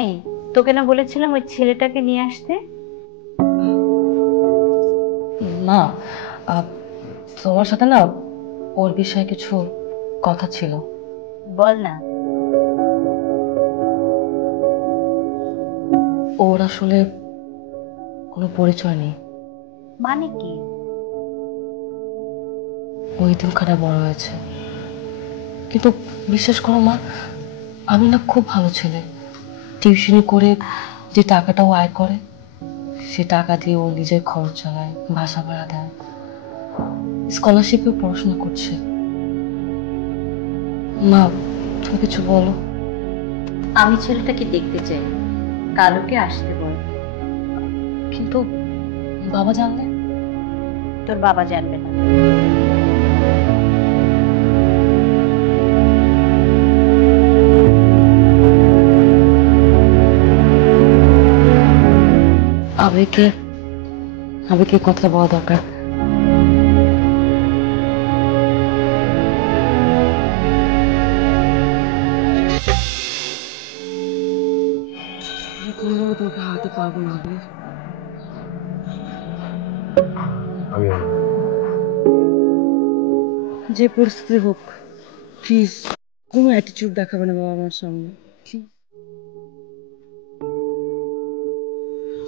এই, তোকে না বলেছিলাম ওই ছেলেটাকে নিয়ে আসতে? মা, তোমার সাথে না ওর বিষয়ে কিছু কথা ছিল। বল না। ওর আসলে কোনো পরিচয় নেই। মানে কি? ও এতিমখানায় বড় হয়েছে, কিন্তু বিশ্বাস করো মা, আমি না খুব ভালো ছেলে। টিউশনি করে যে টাকাটা ও আয় করে, সে টাকা দিয়ে ও নিজের খরচ চালায়, বাসা ভাড়া দেয়, স্কলারশিপে পড়াশোনা করছে। মা, তুমি কিছু বলো। আমি ছেলেটাকে দেখতে চাই, কালোকে আসতে বল। কিন্তু বাবা জানলে? তোর বাবা জানবে না। আবেগে আবেগে কথা বলা দরকার। কোনোভাবে তোকে হারাতে পারবো না আবির। যে পরিস্থিতি হোক, প্লিজ কোনো অ্যাটিটিউড দেখাবে না বাবা আমার সামনে।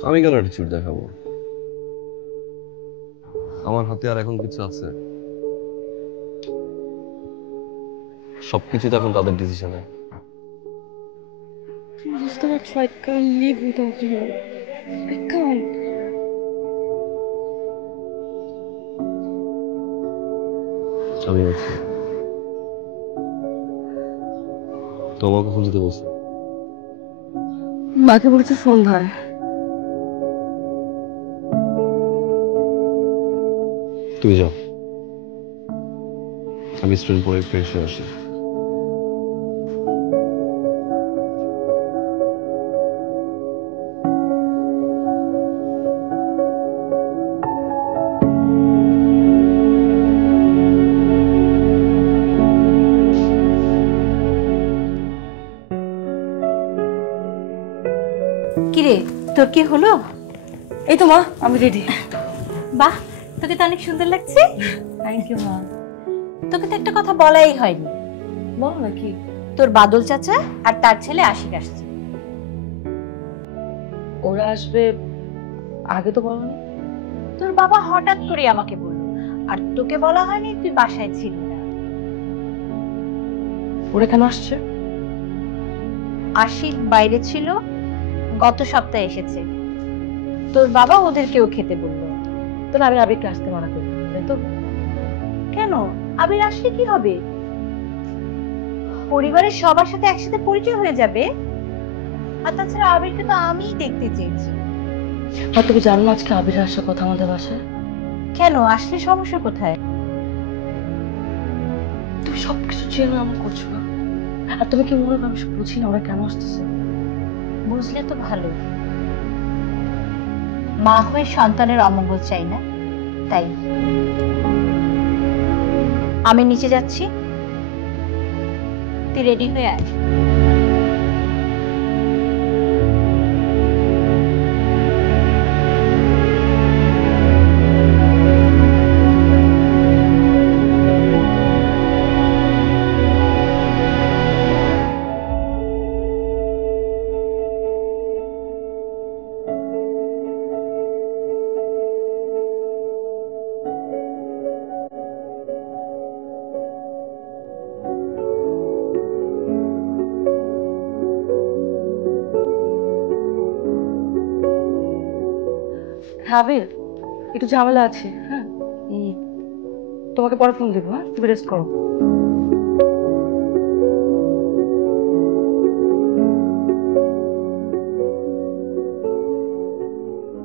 আমি কেন অ্যাটিটিউড দেখাবো? আমার হাতে আর এখন কিছু আছে? সবকিছু তো এখন তাদের ডিসিশনে। বুঝতে পারছো, I can't live without you. I can't. আমি আছি। তোমার কখন যেতে বলছো? মাকে বলেছে সন্ধ্যায়। তুমি যাও, আমি স্টুডেন্ট পরে ফ্রেশ হয়ে আসি। কিরে, তোর কি হলো? এই তো মা, আমি রেডি। বাহ, তোকে তো অনেক সুন্দর লাগছে। থ্যাংক ইউ মা। তোকে তো একটা কথা বলাই হয়নি। বলো নাকি? তোর বাদল চাচা আর তার ছেলে আশিক আসছে। ওরা আসবে, আগে তো বলোনি। তোর বাবা হঠাৎ করে আমাকে বলল, আর তোকে বলা হয়নি, তুই বাসায় ছিলি না। ওরা কেন আসছে? আশিক বাইরে ছিল, গত সপ্তাহে এসেছে। তোর বাবা ওদেরকেও খেতে বললো। তাহলে আমি আবেগকে আসতে মানা করি, তাই তো? কেন? আবির আসলে কি হবে? পরিবারের সবার সাথে একসাথে পরিচয় হয়ে যাবে। আর তাছাড়া আবিরকে তো আমিই দেখতে চেয়েছি। আর তুমি জানো না আজকে আবির আসার কথা আমাদের বাসায়? কেন, আসলে সমস্যা কোথায়? তুমি সবকিছু জেনে এমন করছো না। আর তুমি কি মনে করো আমি সব বুঝি না ওরা কেন আসতেছে? বুঝলে তো ভালো। মা হয়ে সন্তানের অমঙ্গল চাই না, তাই আমি নিচে যাচ্ছি, তুই রেডি হয়ে আয়। আবির, একটু ঝামেলা আছে, হ্যাঁ? তোমাকে পরে ফোন দেবো, হ্যাঁ? তুমি রেস্ট করো।